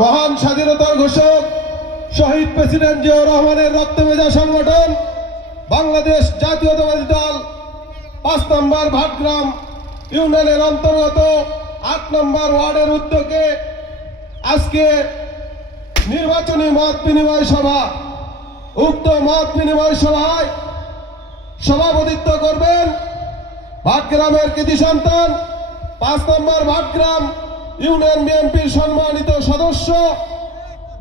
মহান স্বাধীনতার ঘোষক শহীদ প্রেসিডেন্ট জিয়াউর রহমানের রক্তভেজা সংগঠন বাংলাদেশ জাতীয়তাবাদী দল ৫ নম্বর ভাটগ্রাম ইউনিয়নের অন্তর্গত ৮ নম্বর ওয়ার্ডের উদ্যোগে আজকে নির্বাচনী মত বিনিময় সভা। উক্ত মত বিনিময় সভায় সভাপতিত্ব করবেন ভাটগ্রামের কৃতি সন্তান ৫ নম্বর ভাটগ্রাম ইউনিয়ন বিএনপির সম্মানিত সদস্য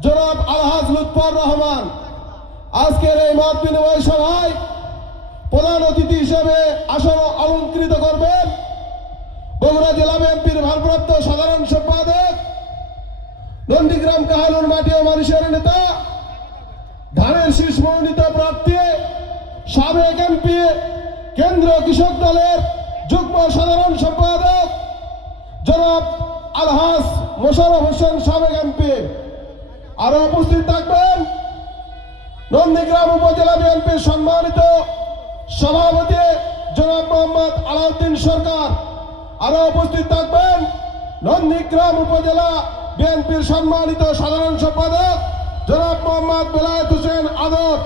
জনাব আলহাজ লুৎফর রহমান। আজকের এই মত বিনিময় সভায় প্রধান অতিথি হিসেবে আসন অলঙ্কৃত করবেন বগুড়া জেলা বিএনপির ভারপ্রাপ্ত সাধারণ সম্পাদক, নন্দীগ্রাম কাহালুর মাটি ও মানুষের নেতা, ধানের শীষ মনোনীত প্রার্থী, সাবেক এমপি, কেন্দ্রীয় কৃষক দলের যুগ্ম সাধারণ সম্পাদক জনাব আলহাজ মোশাররফ হোসেন সাবেক এমপি। আরো উপস্থিত থাকবেন নন্দীগ্রাম উপজেলা বিএনপির সম্মানিত সভাপতি জনাব মোহাম্মদ আলাউদ্দিন সরকার। আরো উপস্থিত থাকবেন নন্দীগ্রাম উপজেলা বিএনপির সম্মানিত সাধারণ সম্পাদক জনাব মোহাম্মদ বেলায়েত হোসেন আদর।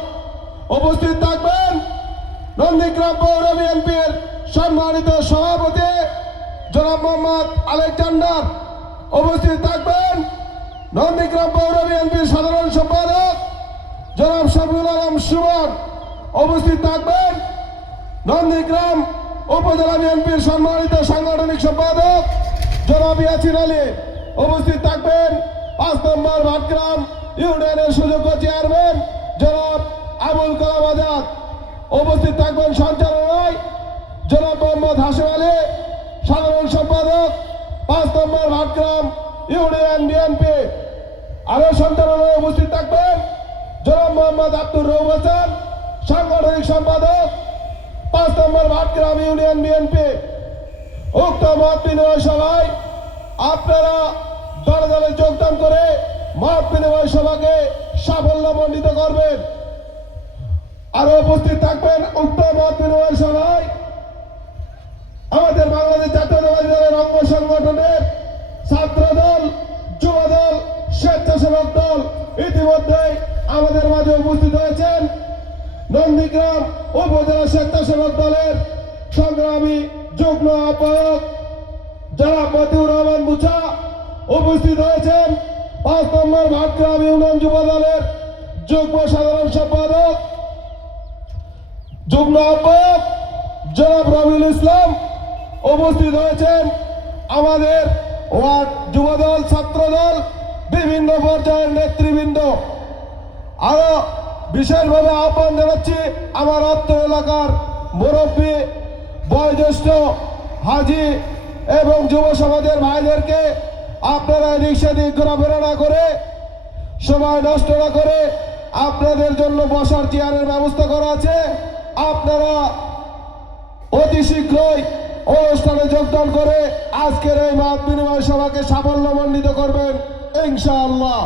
উপস্থিত থাকবেন নন্দীগ্রাম পৌর বিএনপির সম্মানিত সভাপতি জনাব মোহাম্মদ আলেকজান্ডার। উপস্থিত থাকবেন নন্দীগ্রাম পৌর বিএনপির সাধারণ সম্পাদক জনাব শফিউল আলম সুমন। উপস্থিত থাকবেন নন্দীগ্রাম উপজেলা বিএনপির সম্মানিত সাংগঠনিক সম্পাদক জনাব ইয়াসির আলী। উপস্থিত থাকবেন ৫ নম্বর ভাটগ্রাম ইউনিয়নের সুযোগ্য চেয়ারম্যান জনাব আবুল কালাম আজাদ। উপস্থিত থাকবেন সঞ্চালনায় জনাব মোহাম্মদ হাসিম আলী, সাধারণ সম্পাদক ৫ নম্বর ভাটগ্রাম ইউনিয়ন বিএনপি। আরো সঞ্চালনায় উপস্থিত থাকবেন জনাব মোহাম্মদ আব্দুর রউফ হাসান, সাংগঠনিক সম্পাদক ৫ নম্বর ভাটগ্রাম ইউনিয়ন বিএনপি। উক্ত মত বিনিময় সভায় আপনারা দলে দলে যোগদান করে মত বিনিময় সভাকে সাফল্যমণ্ডিত করবেন। আরো উপস্থিত থাকবেন উক্ত মত বিনিময় সভায় আমাদের বাংলাদেশ জাতীয়তাবাদী দলের অঙ্গ সংগঠনের ছাত্র দল, যুব দল, স্বেচ্ছাসেবক দল। ইতিমধ্যে আমাদের মাঝে উপস্থিত হয়েছেন নন্দীগ্রাম উপজেলা স্বেচ্ছাসেবক দলের সংগ্রামী যুগ্ম আহ্বায়ক জনাব মতিউর রহমান মুছা। উপস্থিত হয়েছেন ৫ নম্বর ভাটগ্রাম ইউনিয়ন যুব দলের যুগ্ম সাধারণ সম্পাদক যুগ্ম আহ্বায়ক জনাব রবিউল ইসলাম। উপস্থিত হয়েছেন আমাদের ওয়ার্ড যুবদল, ছাত্রদল, বিভিন্ন পর্যায়ের নেতৃবৃন্দ। আরো বিশেষভাবে আহ্বান জানাচ্ছি আমার অত্র এলাকার মুরব্বী, বয়োজ্যেষ্ঠ, হাজি এবং যুব সমাজের ভাইদেরকে আপনারা এদিক সেদিক ঘোরাফেরা না করে, সময় নষ্ট না করে আপনাদের জন্য বসার চেয়ারের ব্যবস্থা করা আছে। আপনারা অতি শীঘ্রই অনুষ্ঠানে যোগদান করে আজকের এই মত বিনিময় সভাকে সাফল্যমণ্ডিত করবেন ইনশাআল্লাহ।